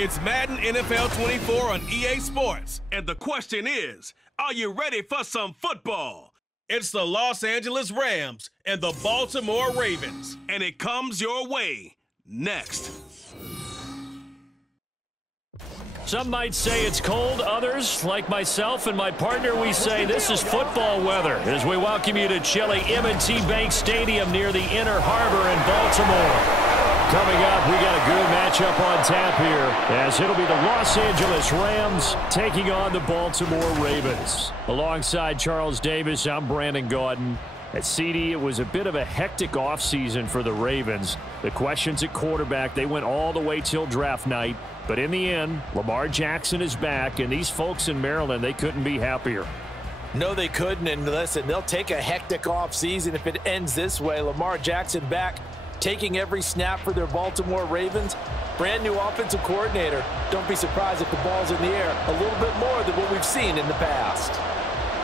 It's Madden NFL 24 on EA Sports. And the question is, are you ready for some football? It's the Los Angeles Rams and the Baltimore Ravens. And it comes your way next. Some might say it's cold. Others, like myself and my partner, we say this is football weather as we welcome you to chilly M&T Bank Stadium near the Inner Harbor in Baltimore. Coming up, we got a good matchup on tap here as it'll be the Los Angeles Rams taking on the Baltimore Ravens. Alongside Charles Davis, I'm Brandon Gaudin. At CD, it was a bit of a hectic offseason for the Ravens. The questions at quarterback, they went all the way till draft night. But in the end, Lamar Jackson is back, and these folks in Maryland, they couldn't be happier. No, they couldn't, and listen, they'll take a hectic offseason if it ends this way. Lamar Jackson back, taking every snap for their Baltimore Ravens. Brand new offensive coordinator. Don't be surprised if the ball's in the air a little bit more than what we've seen in the past.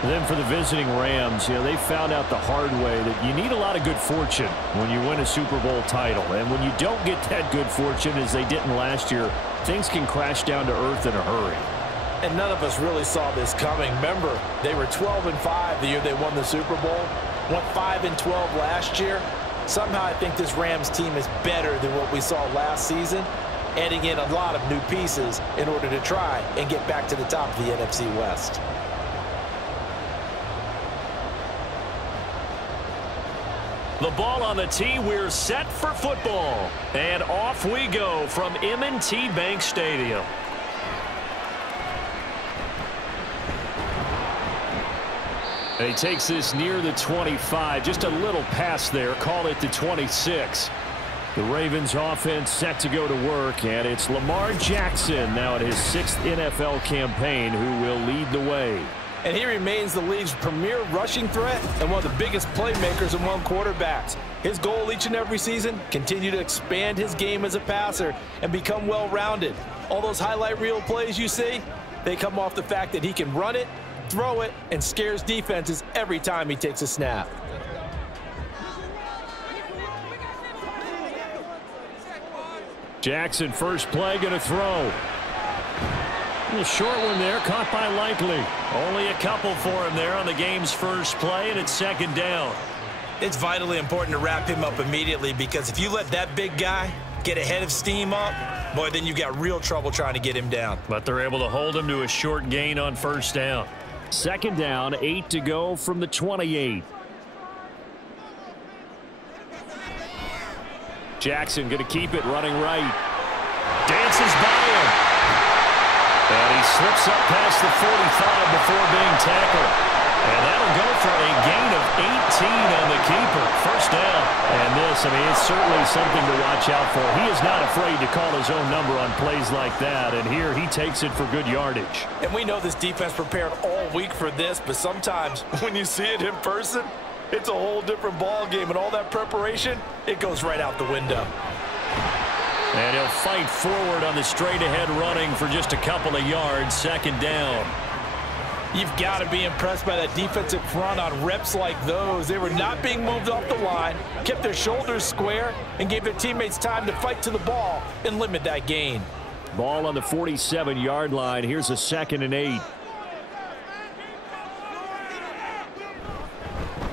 And then for the visiting Rams, they found out the hard way that you need a lot of good fortune when you win a Super Bowl title. And when you don't get that good fortune, as they didn't last year, things can crash down to earth in a hurry. And none of us really saw this coming. Remember, they were 12-5 the year they won the Super Bowl. Went 5-12 last year. Somehow I think this Rams team is better than what we saw last season, adding in a lot of new pieces in order to try and get back to the top of the NFC West. The ball on the tee, we're set for football. And off we go from M&T Bank Stadium. And he takes this near the 25, just a little pass there, call it the 26. The Ravens offense set to go to work, and it's Lamar Jackson now at his 6th NFL campaign who will lead the way. And he remains the league's premier rushing threat and one of the biggest playmakers among quarterbacks. His goal each and every season, continue to expand his game as a passer and become well-rounded. All those highlight reel plays you see, they come off the fact that he can run it, throw it, and scares defenses every time he takes a snap. Jackson, first play, going to throw. A short one there, caught by Likely. Only a couple for him there on the game's first play, and it's second down. It's vitally important to wrap him up immediately, because if you let that big guy get ahead of steam up, boy, then you got real trouble trying to get him down. But they're able to hold him to a short gain on first down. Second down, 8 to go from the 28. Jackson going to keep it, running right. Dances by him. And he slips up past the 45 before being tackled. And that'll go for a gain of 18 on the keeper. First down. And this, it's certainly something to watch out for. He is not afraid to call his own number on plays like that. And here he takes it for good yardage. And we know this defense prepared all week for this, but sometimes when you see it in person, it's a whole different ball game. And all that preparation, it goes right out the window. And he'll fight forward on the straight-ahead running for just a couple of yards. Second down. You've got to be impressed by that defensive front on reps like those. They were not being moved off the line, kept their shoulders square, and gave their teammates time to fight to the ball and limit that gain. Ball on the 47-yard line. Here's a 2nd and 8.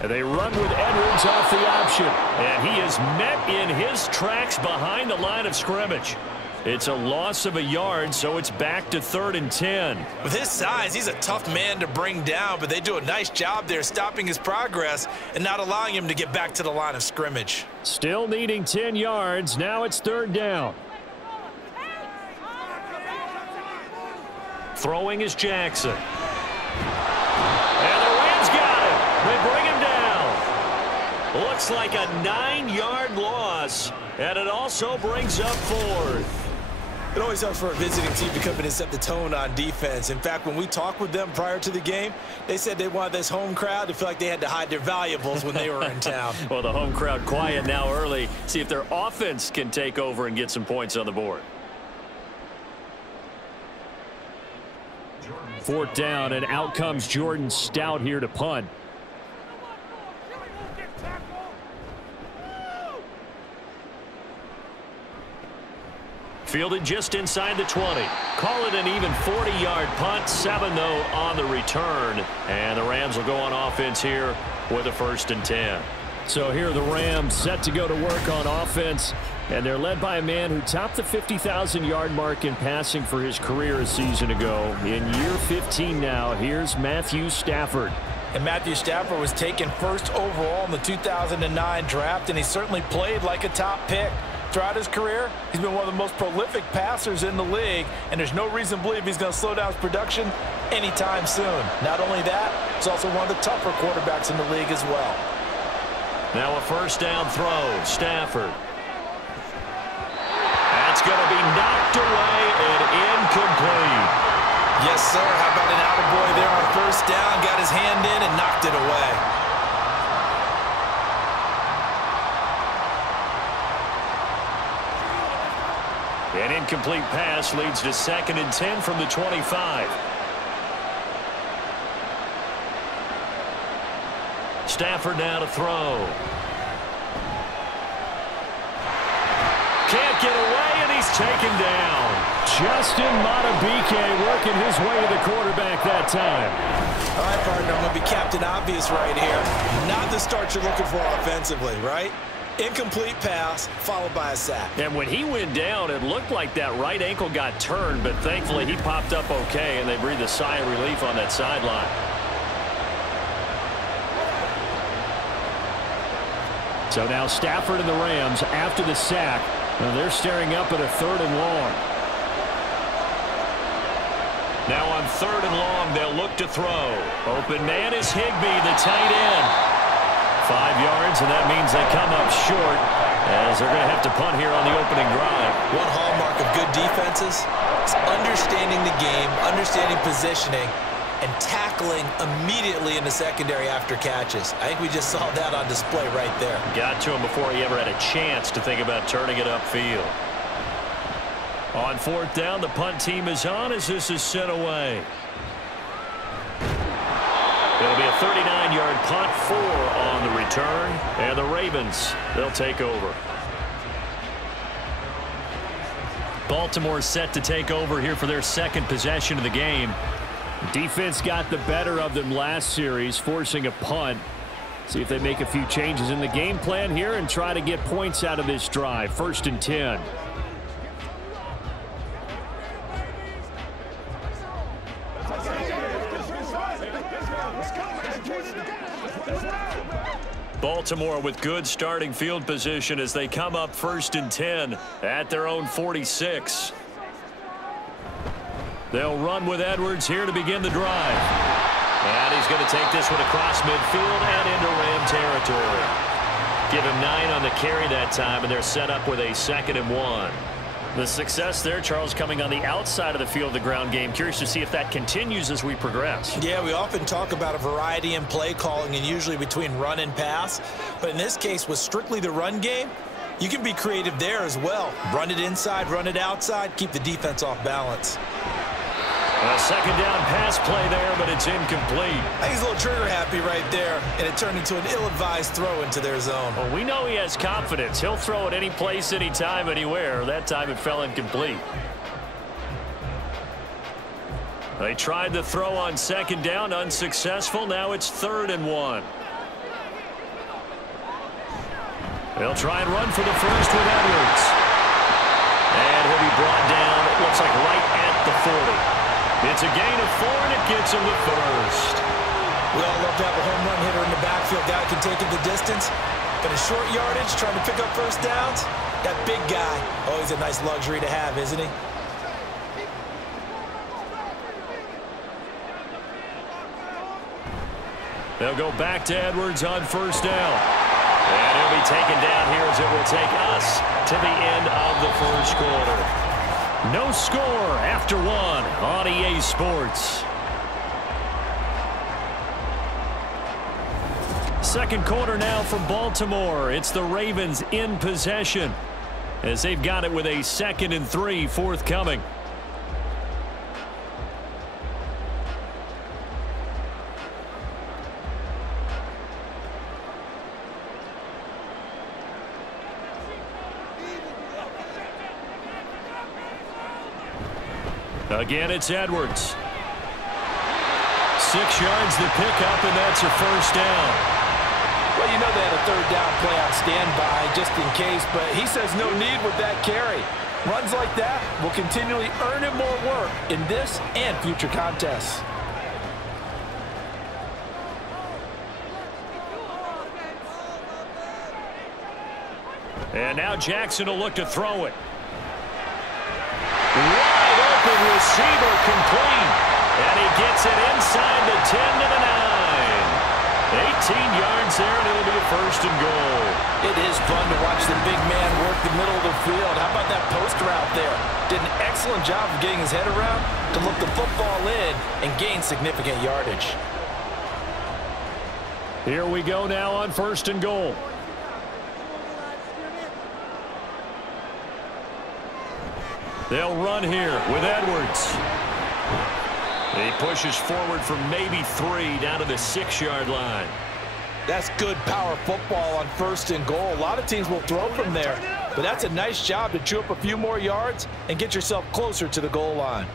And they run with Edwards off the option. And he is met in his tracks behind the line of scrimmage. It's a loss of a yard, so it's back to 3rd and 10. With his size, he's a tough man to bring down, but they do a nice job there stopping his progress and not allowing him to get back to the line of scrimmage. Still needing 10 yards. Now it's 3rd down. Throwing is Jackson. And the Rams got him. They bring him down. Looks like a 9-yard loss, and it also brings up 4th. It always helps for a visiting team to come in and set the tone on defense. In fact, when we talked with them prior to the game, they said they wanted this home crowd to feel like they had to hide their valuables when they were in town. Well, the home crowd quiet now early. See if their offense can take over and get some points on the board. 4th down, and out comes Jordan Stout here to punt. Fielded just inside the 20. Call it an even 40-yard punt. 7, though, on the return. And the Rams will go on offense here with a 1st and 10. So here are the Rams set to go to work on offense. And they're led by a man who topped the 50,000-yard mark in passing for his career a season ago. In year 15 now, here's Matthew Stafford. And Matthew Stafford was taken 1st overall in the 2009 draft, and he certainly played like a top pick. Throughout his career, he's been one of the most prolific passers in the league, and there's no reason to believe he's going to slow down his production anytime soon. Not only that, he's also one of the tougher quarterbacks in the league as well. Now a 1st down throw, Stafford. That's going to be knocked away and incomplete. Yes, sir. How about an attaboy there on 1st down? Got his hand in and knocked it away. An incomplete pass leads to 2nd and 10 from the 25. Stafford now to throw. Can't get away, and he's taken down. Justin Madubuike working his way to the quarterback that time. All right, partner, I'm going to be Captain Obvious right here. Not the start you're looking for offensively, right? Incomplete pass, followed by a sack. And when he went down, it looked like that right ankle got turned, but thankfully he popped up okay, and they breathed a sigh of relief on that sideline. So now Stafford and the Rams, after the sack, they're staring up at a 3rd and long. Now on 3rd and long, they'll look to throw. Open man is Higbee, the tight end. 5 yards, and that means they come up short as they're going to have to punt here on the opening drive. One hallmark of good defenses is understanding the game, understanding positioning, and tackling immediately in the secondary after catches. I think we just saw that on display right there. Got to him before he ever had a chance to think about turning it upfield. On 4th down, the punt team is on as this is sent away. It'll be a 39-yard punt, 4 on the return, and the Ravens, they'll take over. Baltimore set to take over here for their 2nd possession of the game. Defense got the better of them last series, forcing a punt. See if they make a few changes in the game plan here and try to get points out of this drive. 1st and 10. Baltimore with good starting field position as they come up 1st and 10 at their own 46. They'll run with Edwards here to begin the drive. And he's going to take this one across midfield and into Ram territory. Give him 9 on the carry that time, and they're set up with a 2nd and 1. The success there, Charles, coming on the outside of the field, the ground game. Curious to see if that continues as we progress. Yeah, we often talk about a variety in play calling and usually between run and pass. But in this case, with strictly the run game, you can be creative there as well. Run it inside, run it outside, keep the defense off balance. A 2nd down pass play there, but it's incomplete. I think he's a little trigger happy right there, and it turned into an ill-advised throw into their zone. Well, we know he has confidence. He'll throw it any place, anytime, anywhere. That time it fell incomplete. They tried the throw on 2nd down, unsuccessful. Now it's 3rd and 1. They'll try and run for the first with Edwards. And he'll be brought down, it looks like right at the 40. It's a gain of 4, and it gets him the first. We all love to have a home run hitter in the backfield. Guy can take it the distance. But in short yardage, trying to pick up 1st downs, that big guy, always a nice luxury to have, isn't he? They'll go back to Edwards on 1st down. And he'll be taken down here as it will take us to the end of the 1st quarter. No score after 1 on EA Sports. 2nd quarter now for Baltimore. It's the Ravens in possession as they've got it with a 2nd and 3 forthcoming. Again, it's Edwards. 6 yards the pickup, and that's a first down. Well, you know they had a third down play on standby just in case, but he says no need with that carry. Runs like that will continually earn him more work in this and future contests. And now Jackson will look to throw it. Wide open receiver complete. And he gets it inside the 10 to the 9. 18 yards there, and it'll be a first and goal. It is fun to watch the big man work the middle of the field. How about that post route there? Did an excellent job of getting his head around to look the football in and gain significant yardage. Here we go now on first and goal. They'll run here with Edwards. He pushes forward for maybe 3 down to the 6-yard line. That's good power football on first and goal. A lot of teams will throw from there, but that's a nice job to chew up a few more yards and get yourself closer to the goal line.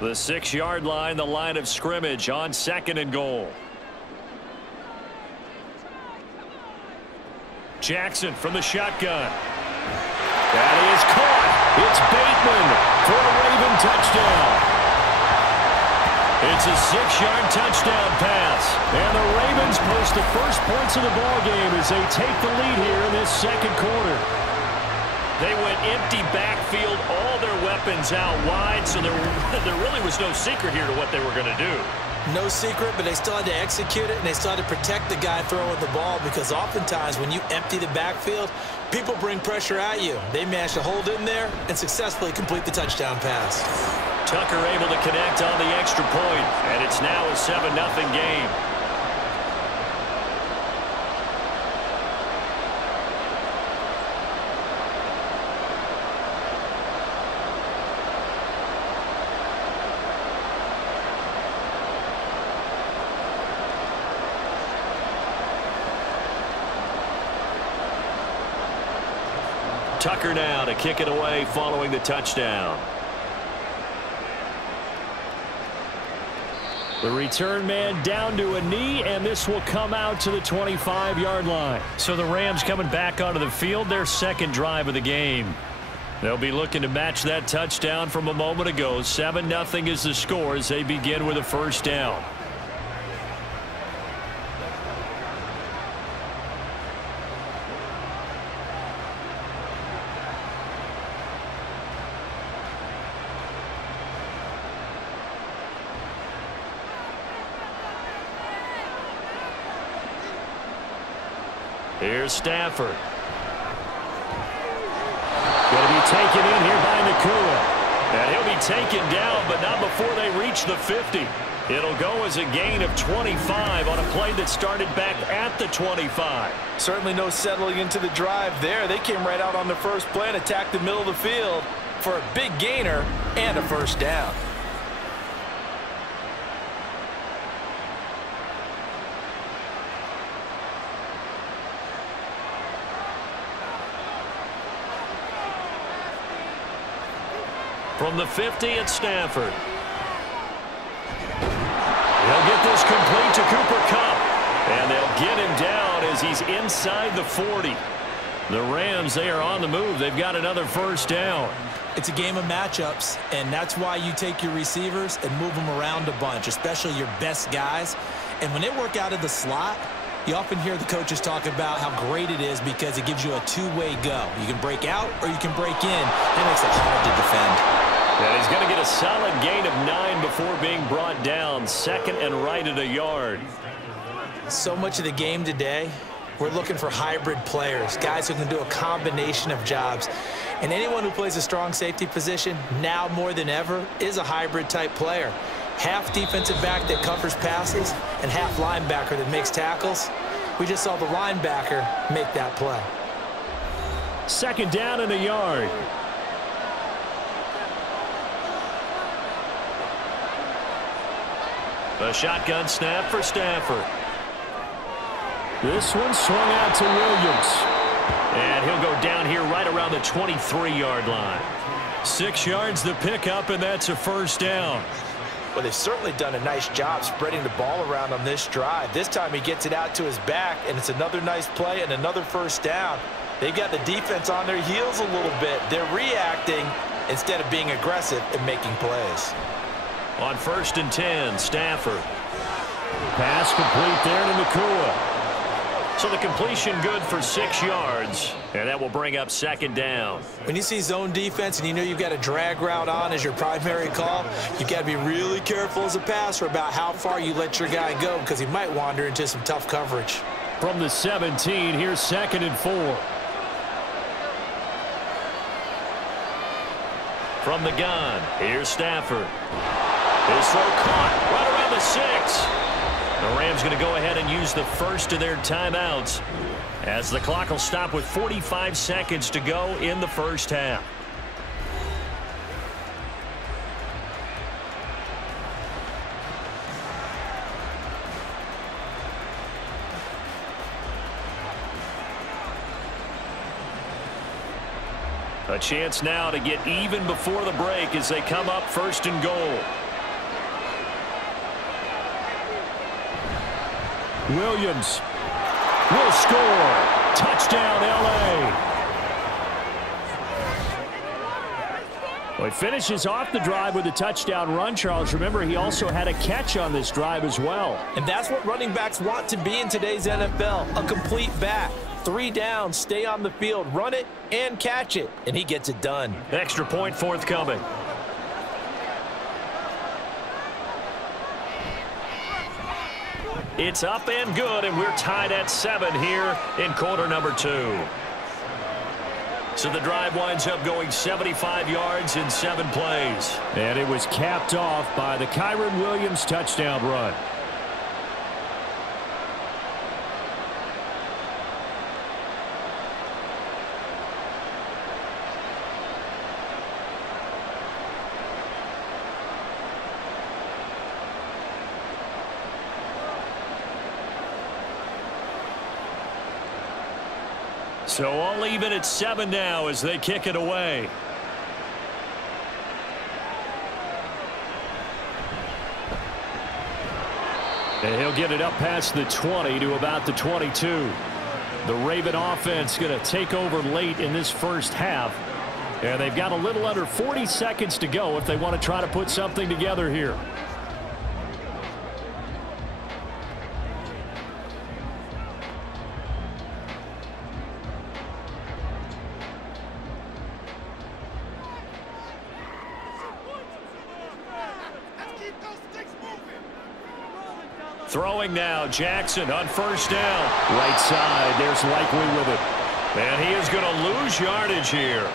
The 6-yard line, the line of scrimmage on second and goal. Jackson from the shotgun. That is caught. It's Bateman for a Raven touchdown. It's a 6-yard touchdown pass. And the Ravens post the first points of the ballgame as they take the lead here in this second quarter. They went empty backfield, all their weapons out wide, so there really was no secret here to what they were going to do. No secret, but they still had to execute it, and they still had to protect the guy throwing the ball, because oftentimes when you empty the backfield, people bring pressure at you. They managed to hold in there and successfully complete the touchdown pass. Tucker able to connect on the extra point, and it's now a 7-0 game. Tucker now to kick it away following the touchdown. The return man down to a knee, and this will come out to the 25-yard line. So the Rams coming back onto the field, their second drive of the game. They'll be looking to match that touchdown from a moment ago. 7-0 is the score as they begin with a first down. Here's Stafford. Going to be taken in here by Nakua. And he'll be taken down, but not before they reach the 50. It'll go as a gain of 25 on a play that started back at the 25. Certainly no settling into the drive there. They came right out on the first play and attacked the middle of the field for a big gainer and a first down. From the 50, it's Stafford. They'll get this complete to Cooper Kupp. And they'll get him down as he's inside the 40. The Rams, they are on the move. They've got another first down. It's a game of matchups, and that's why you take your receivers and move them around a bunch, especially your best guys. And when they work out of the slot, you often hear the coaches talk about how great it is because it gives you a two-way go. You can break out or you can break in. That makes it hard to defend. And he's going to get a solid gain of 9 before being brought down. Second and right at a yard. So much of the game today, we're looking for hybrid players, guys who can do a combination of jobs. And anyone who plays a strong safety position, now more than ever, is a hybrid type player. Half defensive back that covers passes and half linebacker that makes tackles. We just saw the linebacker make that play. Second down and a yard. A shotgun snap for Stafford. This one swung out to Williams. And he'll go down here right around the 23-yard line. 6 yards the pickup, and that's a first down. Well, they've certainly done a nice job spreading the ball around on this drive. This time he gets it out to his back, and it's another nice play and another first down. They've got the defense on their heels a little bit. They're reacting instead of being aggressive and making plays. On 1st and 10, Stafford. Pass complete there to Nakua. So the completion good for 6 yards, and that will bring up 2nd down. When you see zone defense and you know you've got a drag route on as your primary call, you've got to be really careful as a passer about how far you let your guy go because he might wander into some tough coverage. From the 17, here's 2nd and 4. From the gun, here's Stafford. His throw caught right around the 6. The Rams going to go ahead and use the first of their timeouts as the clock will stop with 45 seconds to go in the first half. A chance now to get even before the break as they come up 1st and goal. Williams will score. Touchdown, L.A. Well, he finishes off the drive with a touchdown run, Charles. Remember, he also had a catch on this drive as well. And that's what running backs want to be in today's NFL, a complete back. 3 down, stay on the field, run it, and catch it. And he gets it done. Extra point forthcoming. It's up and good, and we're tied at 7 here in quarter number 2. So the drive winds up going 75 yards in 7 plays. And it was capped off by the Kyren Williams touchdown run. So all even at 7 now as they kick it away. And he'll get it up past the 20 to about the 22. The Raven offense going to take over late in this first half. And they've got a little under 40 seconds to go if they want to try to put something together here. Throwing now, Jackson on 1st down. Right side, there's Likely with it. And he is going to lose yardage here.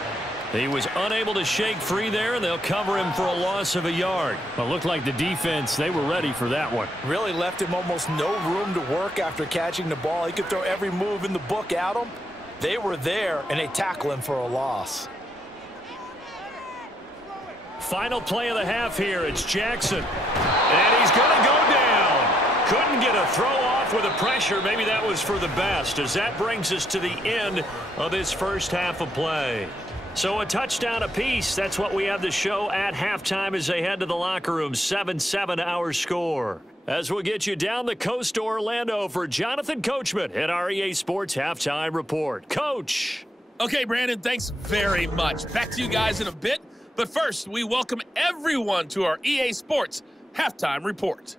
He was unable to shake free there, and they'll cover him for a loss of a yard. But it looked like the defense, they were ready for that one. Really left him almost no room to work after catching the ball. He could throw every move in the book at him. They were there, and they tackle him for a loss. Final play of the half here. It's Jackson. And he's going to go down. Couldn't get a throw off with the pressure. Maybe that was for the best, as that brings us to the end of this first half of play. So a touchdown apiece. That's what we have to show at halftime as they head to the locker room. 7-7 our score. As we'll get you down the coast to Orlando for Jonathan Coachman at our EA Sports Halftime Report. Coach. Okay, Brandon, thanks very much. Back to you guys in a bit. But first, we welcome everyone to our EA Sports Halftime Report.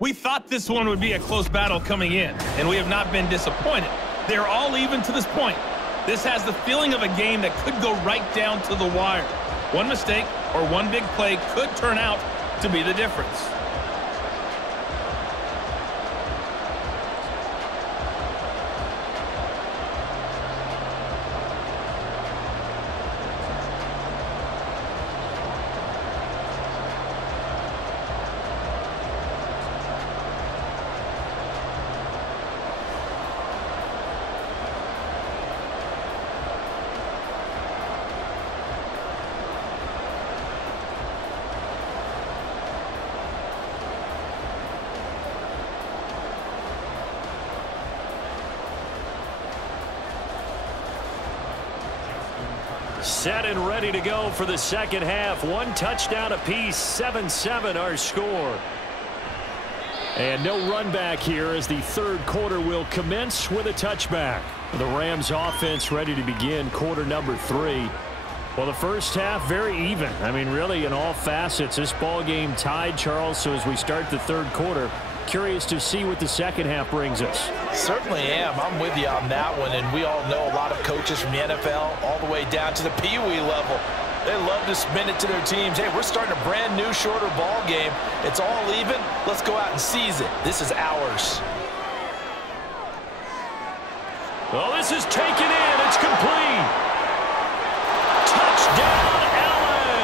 We thought this one would be a close battle coming in, and we have not been disappointed. They're all even to this point. This has the feeling of a game that could go right down to the wire. One mistake or one big play could turn out to be the difference. Set and ready to go for the second half. One touchdown apiece, 7-7 our score. And no run back here as the third quarter will commence with a touchback. The Rams offense ready to begin quarter number 3. Well, the first half very even. I mean, really in all facets, this ball game tied, Charles. So as we start the third quarter, curious to see what the second half brings us. Certainly am. I'm with you on that one. And we all know a lot of coaches from the NFL all the way down to the Pee Wee level. They love to spin it to their teams. Hey, we're starting a brand new, shorter ball game. It's all even. Let's go out and seize it. This is ours. Well, this is taken in. It's complete. Touchdown, LA.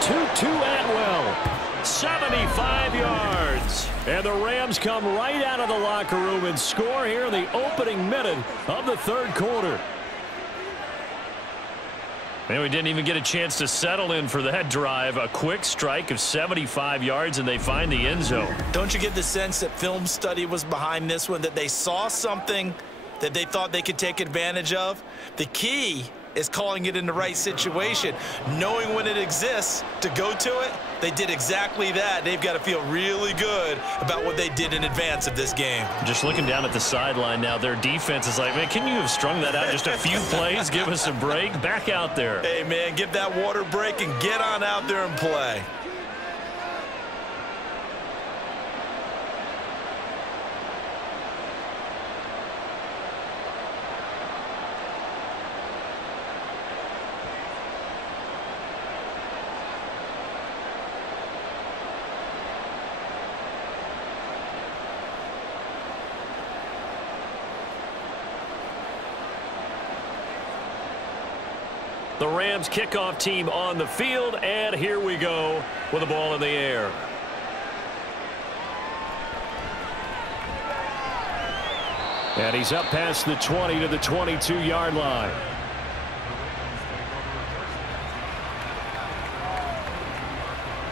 Tutu Atwell, 75 yards. And the Rams come right out of the locker room and score here in the opening minute of the third quarter. And we didn't even get a chance to settle in for that drive. A quick strike of 75 yards, and they find the end zone. Don't you get the sense that film study was behind this one, that they saw something that they thought they could take advantage of? The key is calling it in the right situation, knowing when it exists to go to it. They did exactly that. They've got to feel really good about what they did in advance of this game. Just looking down at the sideline now, their defense is like, man, can you have strung that out just a few plays? Give us a break. Back out there. Hey, man, give that water break and get on out there and play. The Rams kickoff team on the field, and here we go with the ball in the air. And he's up past the 20 to the 22-yard line.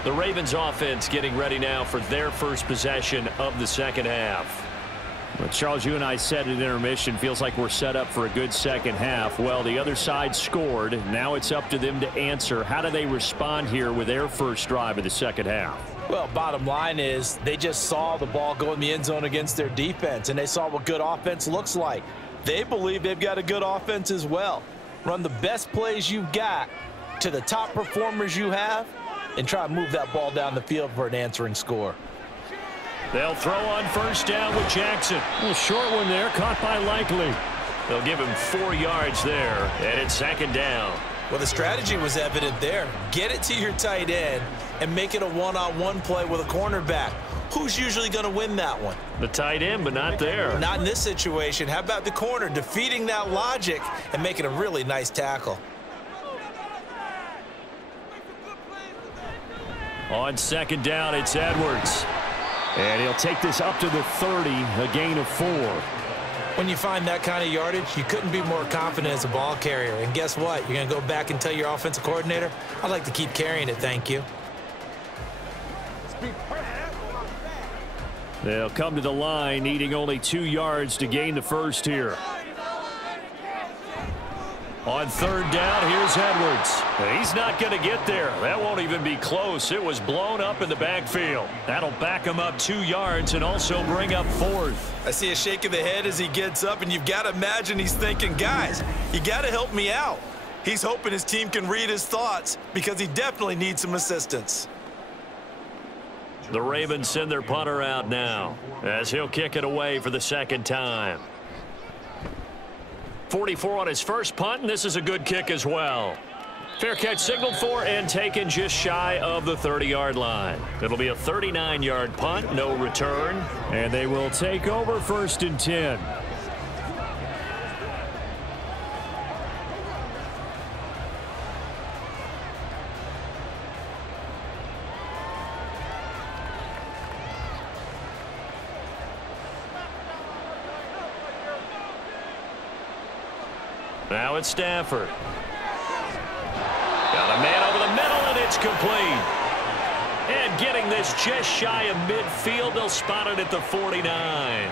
The Ravens offense getting ready now for their first possession of the second half. Well, Charles, you and I said at intermission, feels like we're set up for a good second half. Well, the other side scored. Now it's up to them to answer. How do they respond here with their first drive of the second half? Well, bottom line is they just saw the ball go in the end zone against their defense, and they saw what good offense looks like. They believe they've got a good offense as well. Run the best plays you've got to the top performers you have and try to move that ball down the field for an answering score. They'll throw on first down with Jackson. A little short one there, caught by Likely. They'll give him 4 yards there, and it's second down. Well, the strategy was evident there. Get it to your tight end and make it a one-on-one play with a cornerback. Who's usually going to win that one? The tight end, but not there. Not in this situation. How about the corner defeating that logic and making a really nice tackle? On second down, it's Edwards. And he'll take this up to the 30, a gain of 4. When you find that kind of yardage, you couldn't be more confident as a ball carrier. And guess what? You're going to go back and tell your offensive coordinator, I'd like to keep carrying it, thank you. They'll come to the line, needing only 2 yards to gain the first here. On third down, here's Edwards. He's not going to get there. That won't even be close. It was blown up in the backfield. That'll back him up 2 yards and also bring up 4th. I see a shake of the head as he gets up, and you've got to imagine he's thinking, guys, you got to help me out. He's hoping his team can read his thoughts because he definitely needs some assistance. The Ravens send their punter out now as he'll kick it away for the second time. 44 on his first punt, and this is a good kick as well. Fair catch signaled for and taken just shy of the 30-yard line. It'll be a 39-yard punt, no return, and they will take over 1st and 10. Now it's Stafford. Got a man over the middle, and it's complete. And getting this just shy of midfield, they'll spot it at the 49.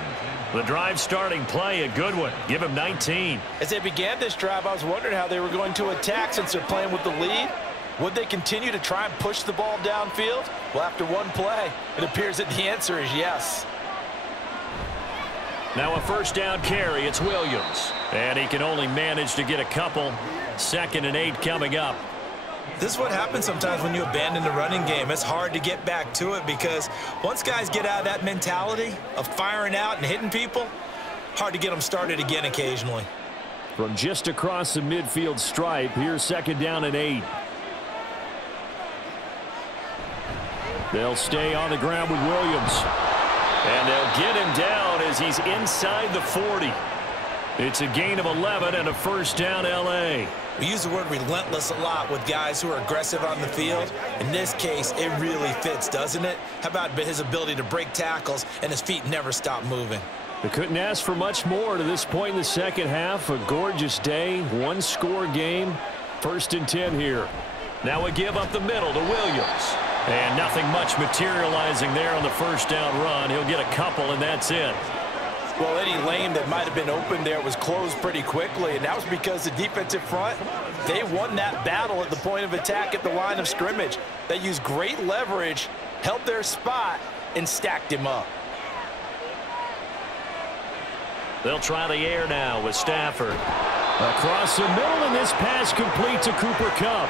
The drive starting play, a good one. Give him 19. As they began this drive, I was wondering how they were going to attack since they're playing with the lead. Would they continue to try and push the ball downfield? Well, after one play, it appears that the answer is yes. Now a first down carry. It's Williams. And he can only manage to get a couple. 2nd and 8 coming up. This is what happens sometimes when you abandon the running game. It's hard to get back to it because once guys get out of that mentality of firing out and hitting people, hard to get them started again occasionally. From just across the midfield stripe, here's 2nd down and 8. They'll stay on the ground with Williams. And they'll get him down as he's inside the 40. It's a gain of 11 and a first down, L.A. We use the word relentless a lot with guys who are aggressive on the field. In this case, it really fits, doesn't it? How about his ability to break tackles and his feet never stop moving? They couldn't ask for much more to this point in the second half. A gorgeous day, one-score game. 1st and 10 here. Now a give up the middle to Williams. And nothing much materializing there on the first down run. He'll get a couple, and that's it. Well, any lane that might have been open there was closed pretty quickly, and that was because the defensive front, they won that battle at the point of attack at the line of scrimmage. They used great leverage, held their spot, and stacked him up. They'll try the air now with Stafford. Across the middle, and this pass complete to Cooper Kupp.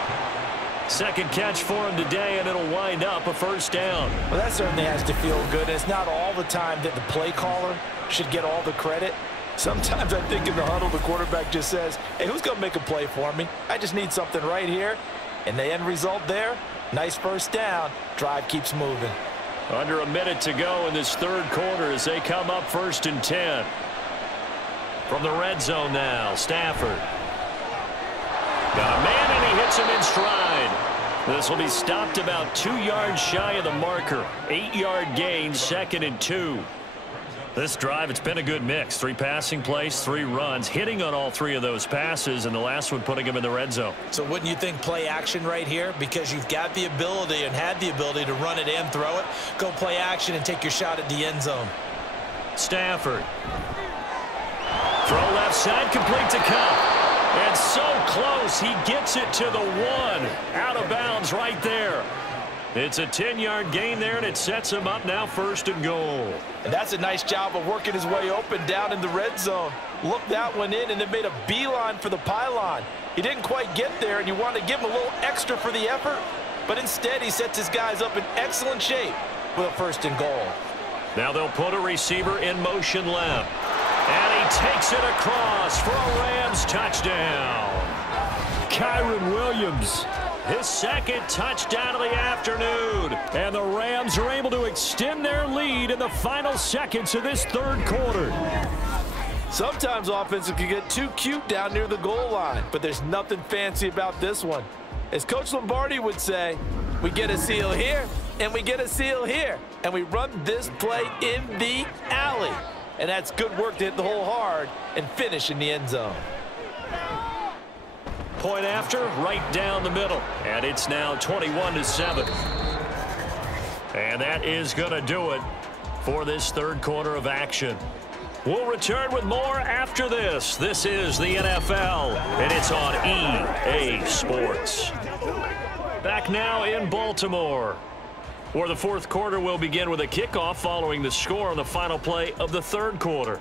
2nd catch for him today, and it'll wind up a first down. Well, that certainly has to feel good. It's not all the time that the play caller should get all the credit. Sometimes I think in the huddle, the quarterback just says, hey, who's going to make a play for me? I just need something right here. And the end result there, nice first down. Drive keeps moving. Under a minute to go in this 3rd quarter as they come up 1st and 10. From the red zone now, Stafford. Got a man, and he hits him in stride. This will be stopped about 2 yards shy of the marker. 8-yard gain, 2nd and 2. This drive, it's been a good mix. 3 passing plays, 3 runs, hitting on all 3 of those passes, and the last one putting him in the red zone. So wouldn't you think play action right here? Because you've got the ability and had the ability to run it and throw it. Go play action and take your shot at the end zone. Stafford. Throw left side, complete to Kupp. And so close, he gets it to the 1. Out of bounds right there. It's a 10-yard gain there, and it sets him up now 1st and goal. And that's a nice job of working his way open down in the red zone. Looked that one in and then made a beeline for the pylon. He didn't quite get there, and you want to give him a little extra for the effort. But instead, he sets his guys up in excellent shape with a 1st and goal. Now they'll put a receiver in motion left. And he takes it across for a Rams touchdown. Kyron Williams. His 2nd touchdown of the afternoon. And the Rams are able to extend their lead in the final seconds of this 3rd quarter. Sometimes offenses can get too cute down near the goal line, but there's nothing fancy about this one. As Coach Lombardi would say, we get a seal here, and we get a seal here, and we run this play in the alley. And that's good work to hit the hole hard and finish in the end zone. Point after, right down the middle. And it's now 21-7. And that is going to do it for this 3rd quarter of action. We'll return with more after this. This is the NFL, and it's on EA Sports. Back now in Baltimore, where the 4th quarter will begin with a kickoff following the score on the final play of the 3rd quarter.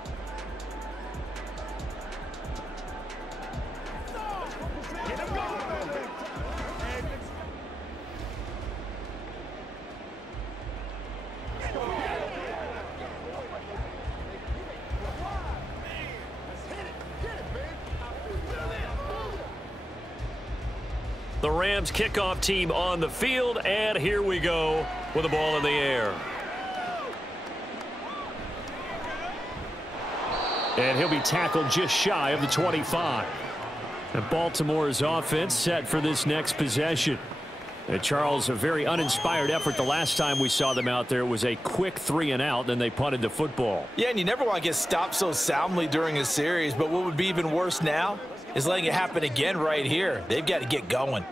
The Rams kickoff team on the field, and here we go with the ball in the air. And he'll be tackled just shy of the 25. And Baltimore's offense set for this next possession. And Charles, a very uninspired effort the last time we saw them out there. It was a quick 3-and-out, then they punted the football. Yeah, and you never want to get stopped so soundly during a series, but what would be even worse now is letting it happen again right here. They've got to get going.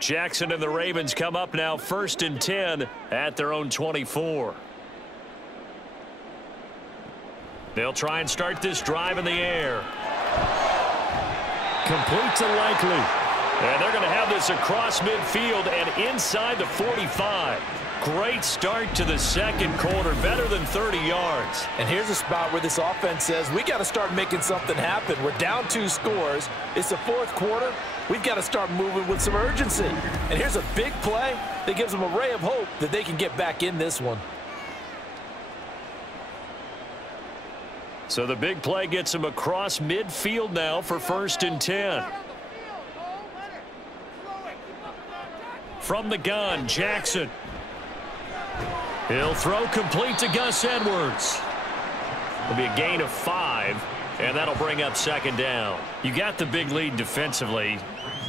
Jackson and the Ravens come up now 1st and 10 at their own 24. They'll try and start this drive in the air. Complete to Likely. And they're going to have this across midfield and inside the 45. Great start to the second quarter, better than 30 yards. And here's a spot where this offense says, we got to start making something happen. We're down 2 scores. It's the 4th quarter. We've got to start moving with some urgency. And here's a big play that gives them a ray of hope that they can get back in this one. So the big play gets them across midfield now for 1st and 10. From the gun, Jackson. He'll throw complete to Gus Edwards. It'll be a gain of 5, and that'll bring up 2nd down. You got the big lead defensively,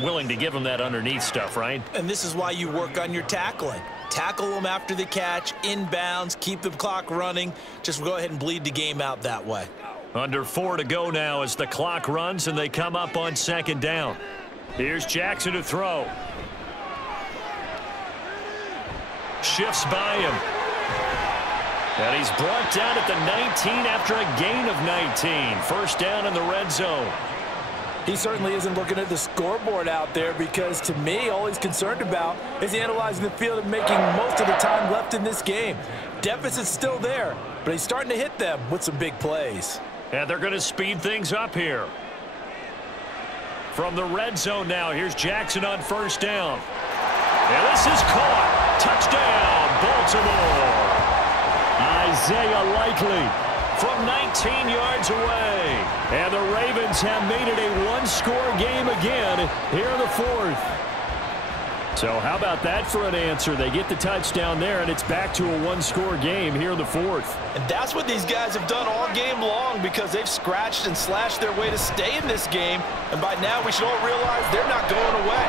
willing to give them that underneath stuff, right? And this is why you work on your tackling. Tackle them after the catch, inbounds, keep the clock running. Just go ahead and bleed the game out that way. Under 4 to go now as the clock runs, and they come up on 2nd down. Here's Jackson to throw. Shifts by him. And he's brought down at the 19 after a gain of 19. 1st down in the red zone. He certainly isn't looking at the scoreboard out there because, to me, all he's concerned about is analyzing the field and making most of the time left in this game. Deficit's still there, but he's starting to hit them with some big plays. And they're going to speed things up here. From the red zone now, here's Jackson on 1st down. And this is caught. Touchdown, Baltimore. Isaiah Likely from 19 yards away. And the Ravens have made it a 1-score game again here in the 4th. So how about that for an answer? They get the touchdown there, and it's back to a 1-score game here in the 4th. And that's what these guys have done all game long because they've scratched and slashed their way to stay in this game. And by now we should all realize they're not going away.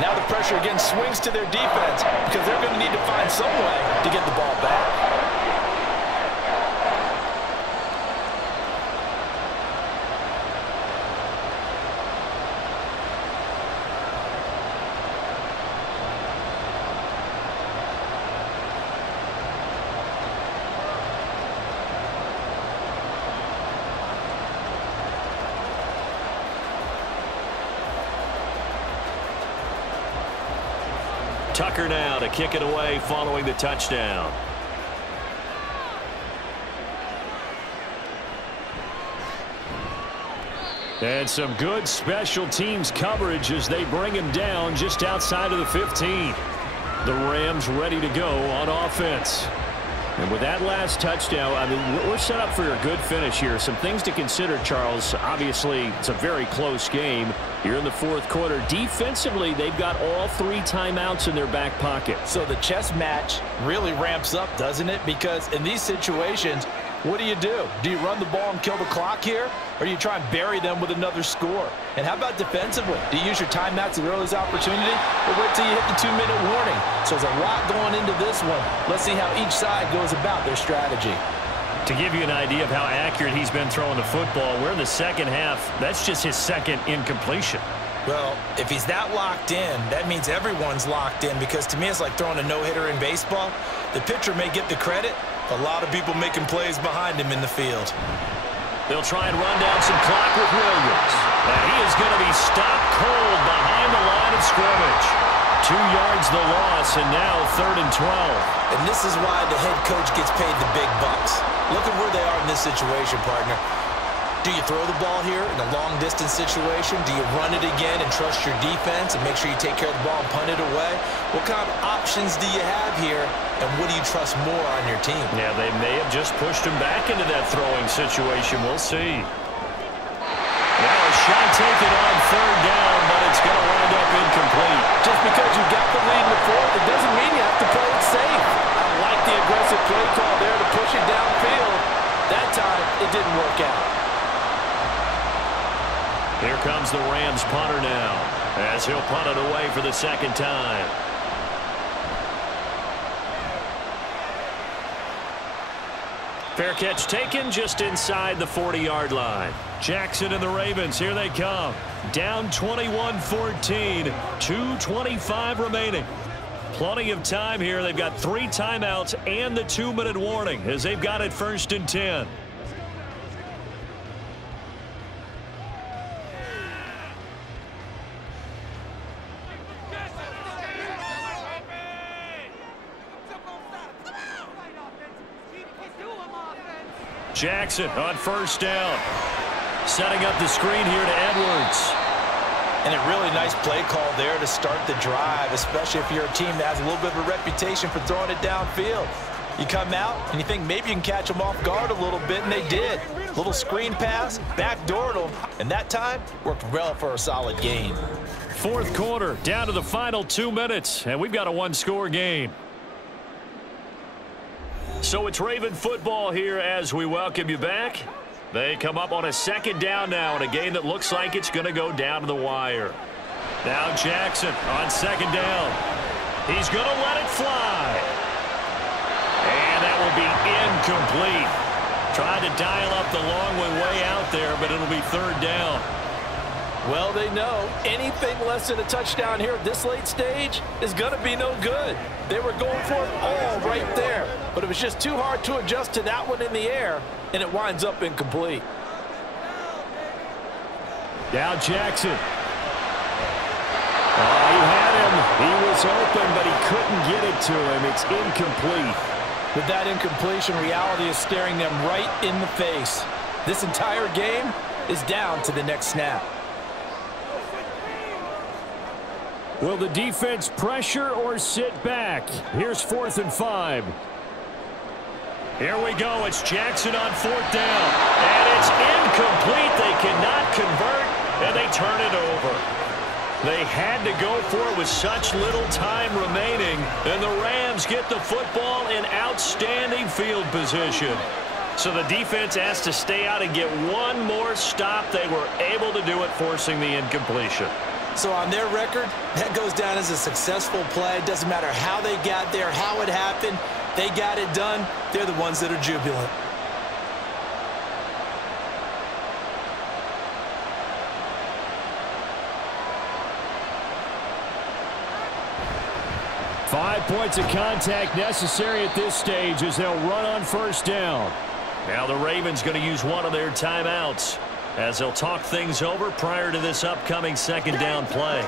Now the pressure again swings to their defense because they're going to need to find some way to get the ball back. Tucker now to kick it away following the touchdown. And some good special teams coverage as they bring him down just outside of the 15. The Rams ready to go on offense. And with that last touchdown, I mean, we're set up for a good finish here. Some things to consider, Charles. Obviously, it's a very close game here in the 4th quarter. Defensively, they've got all 3 timeouts in their back pocket. So the chess match really ramps up, doesn't it? Because in these situations, what do? Do you run the ball and kill the clock here? Or do you try and bury them with another score? And how about defensively? Do you use your timeouts at the earliest opportunity? Or wait till you hit the 2-minute warning? So there's a lot going into this one. Let's see how each side goes about their strategy. To give you an idea of how accurate he's been throwing the football, we're in the second half. That's just his 2nd incompletion. Well, if he's that locked in, that means everyone's locked in because to me it's like throwing a no-hitter in baseball. The pitcher may get the credit. A lot of people making plays behind him in the field. They'll try and run down some clock with Williams. And he is going to be stopped cold behind the line of scrimmage. 2 yards the loss, and now 3rd and 12. And this is why the head coach gets paid the big bucks. Look at where they are in this situation, partner. Do you throw the ball here in a long-distance situation? Do you run it again and trust your defense and make sure you take care of the ball and punt it away? What kind of options do you have here, and what do you trust more on your team? Yeah, they may have just pushed him back into that throwing situation. We'll see. Now a shot taken on 3rd down, but it's going to wind up incomplete. Just because you got the lead in the 4th, it doesn't mean you have to play it safe. I like the aggressive play call there to push it downfield. That time, it didn't work out. Here comes the Rams punter now as he'll punt it away for the 2nd time. Fair catch taken just inside the 40-yard line. Jackson and the Ravens, here they come. Down 21-14, 2:25 remaining. Plenty of time here. They've got 3 timeouts and the 2-minute warning as they've got it 1st and 10. Jackson on 1st down. Setting up the screen here to Edwards. And a really nice play call there to start the drive, especially if you're a team that has a little bit of a reputation for throwing it downfield. You come out and you think maybe you can catch them off guard a little bit, and they did. Little screen pass, backdoored them, and that time worked well for a solid gain. 4th quarter, down to the final 2 minutes, and we've got a 1-score game. So it's Raven football here as we welcome you back. They come up on a 2nd down now in a game that looks like it's going to go down to the wire. Now Jackson on 2nd down. He's going to let it fly. And that will be incomplete. Tried to dial up the long way out there, but it'll be 3rd down. Well, they know anything less than a touchdown here at this late stage is going to be no good. They were going for it all right there, but it was just too hard to adjust to that one in the air, and it winds up incomplete. Now Jackson. He had him. He was open, but he couldn't get it to him. It's incomplete. With that incompletion, reality is staring them right in the face. This entire game is down to the next snap. Will the defense pressure or sit back? Here's 4th and 5. Here we go. It's Jackson on 4th down. And it's incomplete. They cannot convert, and they turn it over. They had to go for it with such little time remaining, and the Rams get the football in outstanding field position. So the defense has to stay out and get one more stop. They were able to do it, forcing the incompletion. So on their record, that goes down as a successful play. It doesn't matter how they got there, how it happened. They got it done. They're the ones that are jubilant. Five points of contact necessary at this stage as they'll run on 1st down. Now the Ravens going to use one of their timeouts as they'll talk things over prior to this upcoming 2nd down play.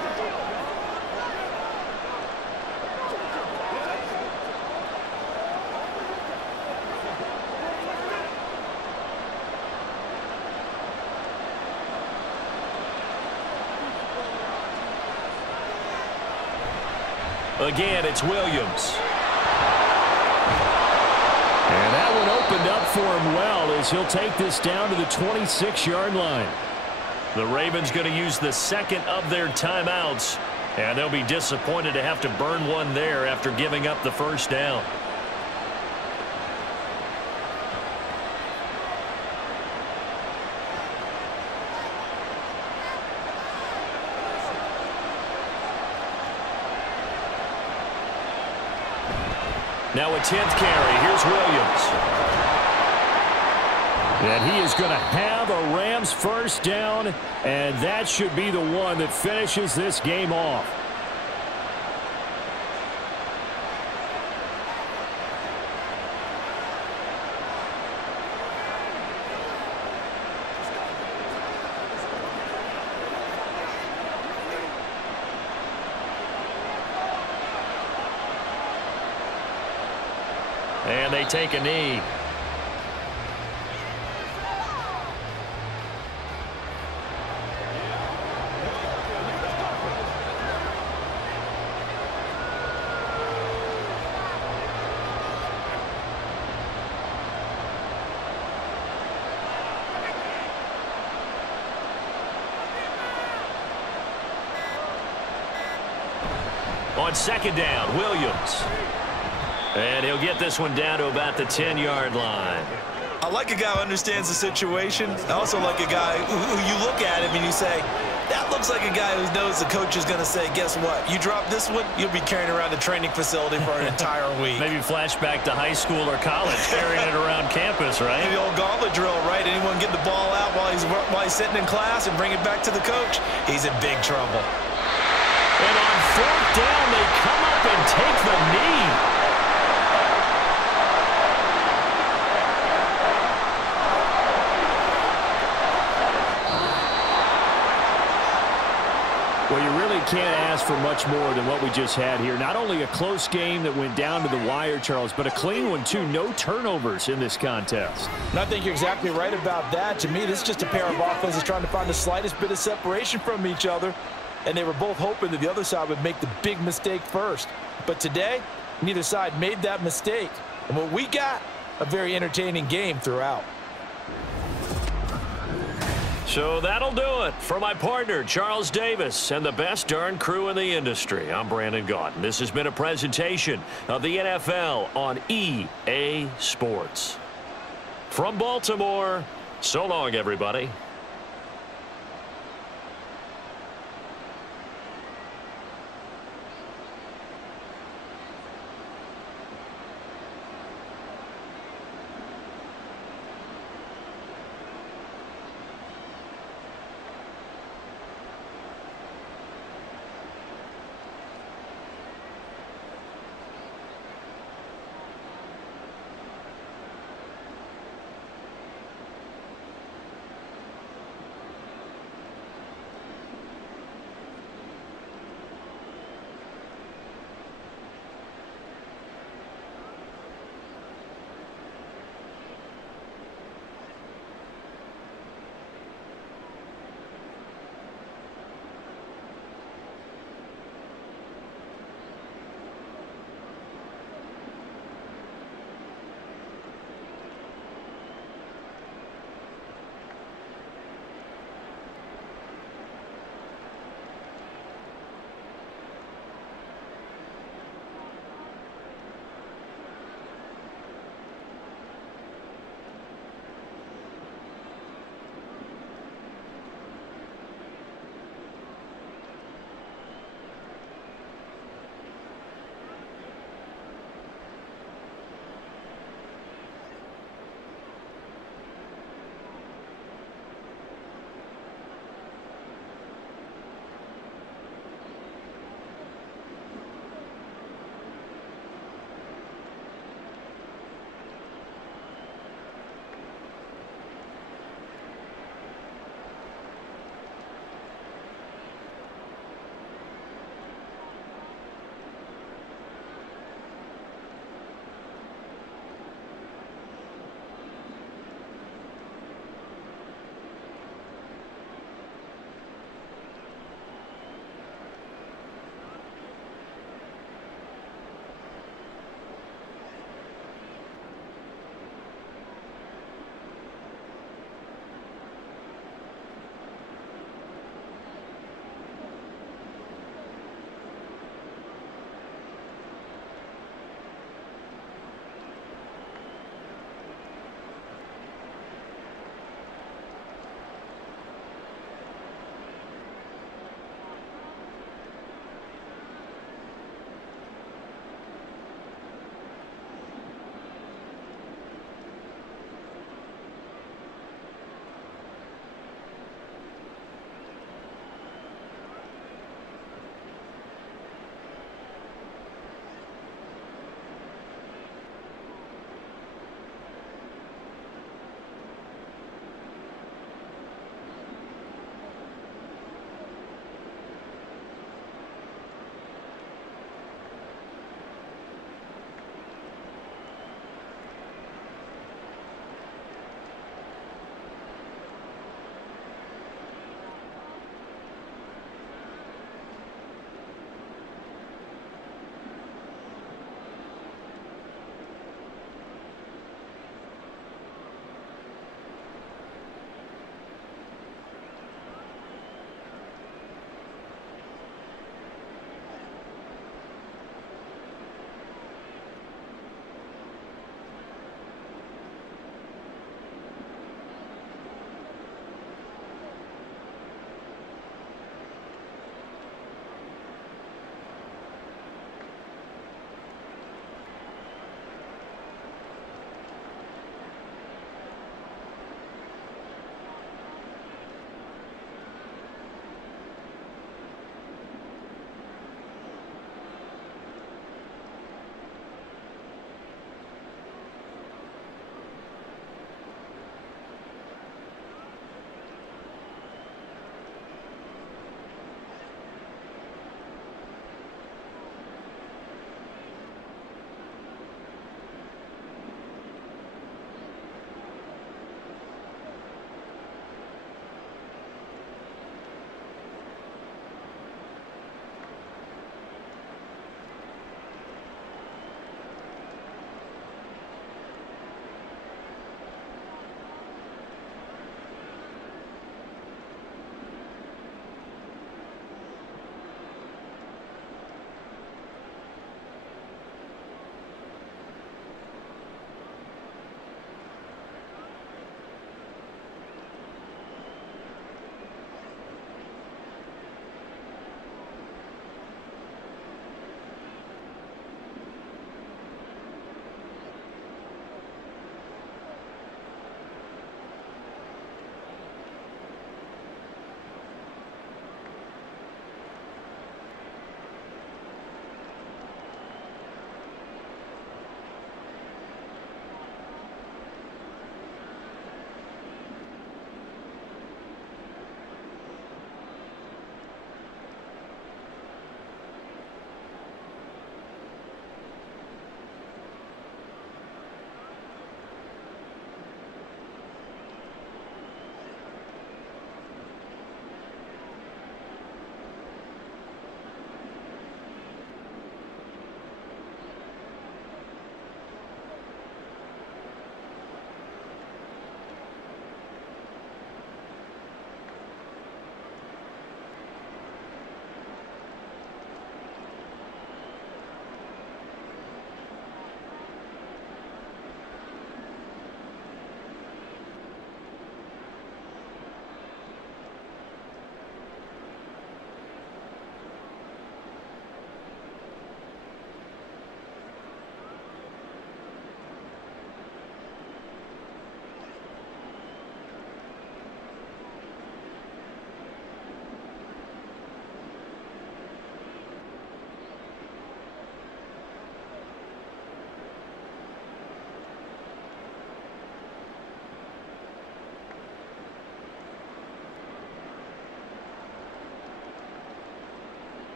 Again, it's Williams. And that one opened up for him well as he'll take this down to the 26-yard line. The Ravens going to use the 2nd of their timeouts, and they'll be disappointed to have to burn one there after giving up the 1st down. Now a 10th carry. Here's Williams. And he is going to have a Rams 1st down, and that should be the one that finishes this game off. And they take a knee. On 2nd down, Williams. And he'll get this one down to about the 10-yard line. I like a guy who understands the situation. I also like a guy who you look at him and you say, That looks like a guy who knows the coach is going to say, guess what? You drop this one, you'll be carrying around the training facility for an entire week. Maybe flashback to high school or college, carrying it around campus, right? The old gauntlet drill, right? Anyone get the ball out while he's sitting in class and bring it back to the coach, he's in big trouble. And on fourth down, they come up and take the knee. Well, you really can't ask for much more than what we just had here. Not only a close game that went down to the wire, Charles, but a clean one, too. No turnovers in this contest. And I think you're exactly right about that. To me, this is just a pair of offenses trying to find the slightest bit of separation from each other. And they were both hoping that the other side would make the big mistake first. But today, neither side made that mistake. And what we got, a very entertaining game throughout. So that'll do it for my partner, Charles Davis, and the best darn crew in the industry. I'm Brandon Gaudin. This has been a presentation of the NFL on EA Sports. From Baltimore, so long, everybody.